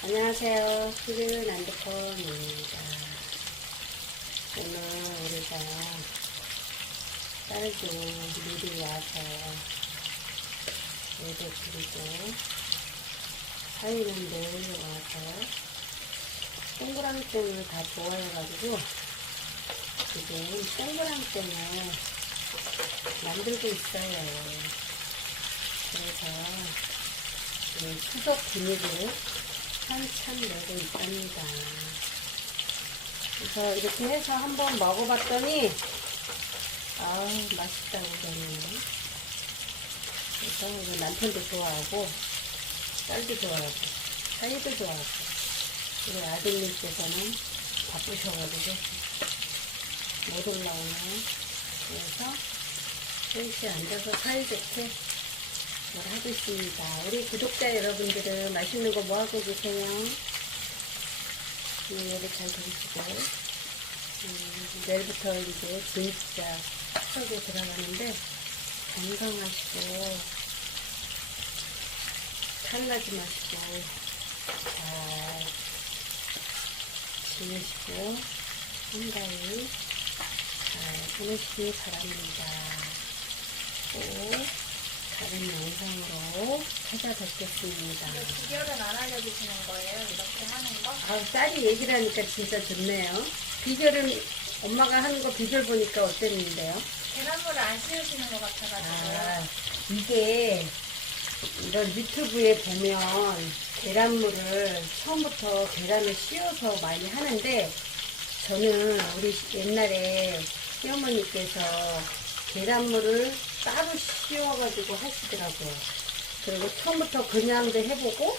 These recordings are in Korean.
안녕하세요. 푸른 안드콘입니다. 오늘 우리가 딸기 미리 와서 예배 드리고 사위는 내일 와서 동그랑땡을 다 좋아해가지고 지금 동그랑땡을 만들고 있어요. 그래서 이 수석 비닐을 한참 내고 있답니다. 그래서 이렇게 해서 한번 먹어봤더니 아우 맛있다고 그러네요. 그래서 남편도 좋아하고 딸도 좋아하고 사이도 좋아하고 우리 아드님께서는 바쁘셔가지고 못 올라오네요. 그래서 셋이 앉아서 사이좋게 뭘 하고 있습니다. 우리 구독자 여러분들은 맛있는 거 뭐 하고 계세요? 음, 요리 잘 들으시고 음, 내일부터 이제 진짜 추석에 들어가는데 건강하시고 탈나지 마시고 잘 지내시고 한가위 잘 보내시기 바랍니다. 또 다른 영상으로 찾아뵙겠습니다. 비결은 안 알려주시는 거예요? 이렇게 하는 거? 아, 딸이 얘기를 하니까 진짜 좋네요. 비결은 엄마가 하는 거 비결 보니까 어땠는데요? 계란물을 안 씌우시는 것 같아가지고요. 아, 이게 이런 유튜브에 보면 계란물을 처음부터 계란을 씌워서 많이 하는데 저는 우리 옛날에 시어머니께서 계란물을 따로 씌워가지고 하시더라고요. 그리고 처음부터 그냥도 해보고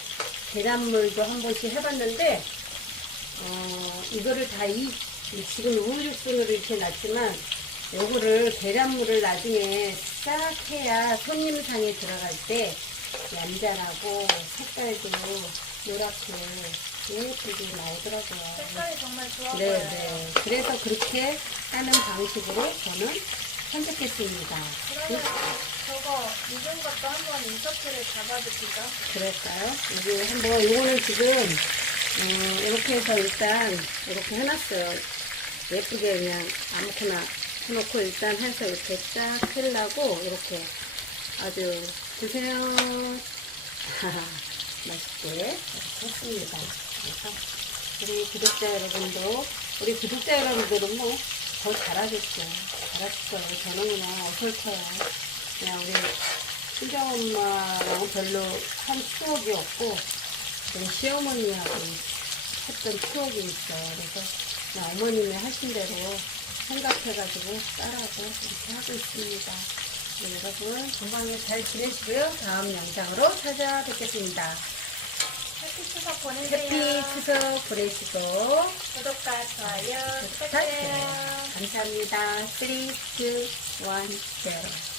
계란물도 한 번씩 해봤는데 어, 이거를 다 이, 이 지금 우유육순으로 이렇게 놨지만 요거를 계란물을 나중에 싹 해야 손님상에 들어갈 때 얌전하고 색깔도 노랗게 예쁘게 나오더라고요. 색깔이 정말 좋아 네, 보여요. 네. 그래서 그렇게 하는 방식으로 저는 선택했습니다. 그러면 저거 익은 것도 한번 인서트를 잡아주시죠. 그럴까요? 여기 한번 이거는 지금 어, 이렇게 해서 일단 이렇게 해놨어요. 예쁘게 그냥 아무거나 해놓고 일단 해서 이렇게 쫙 하려고 이렇게 아주 드세요. 맛있게 이렇게 했습니다. 그래서 우리 구독자 여러분도 우리 구독자 여러분들은 뭐 더 잘하겠죠. 잘하시죠. 저는 그냥 어설퍼요. 그냥 우리 친정 엄마랑 별로 한 추억이 없고 시어머니하고 했던 추억이 있어. 그래서 그냥 어머님이 하신 대로 생각해가지고 따라하고 이렇게 하고 있습니다. 네, 여러분 건강히 잘 지내시고요. 다음 영상으로 찾아뵙겠습니다. 해피 추석 해피 보내세요. 추석 보내시고 구독과 좋아요 부탁드려요. 부탁드려요. 감사합니다. 3, 2, 1, 0.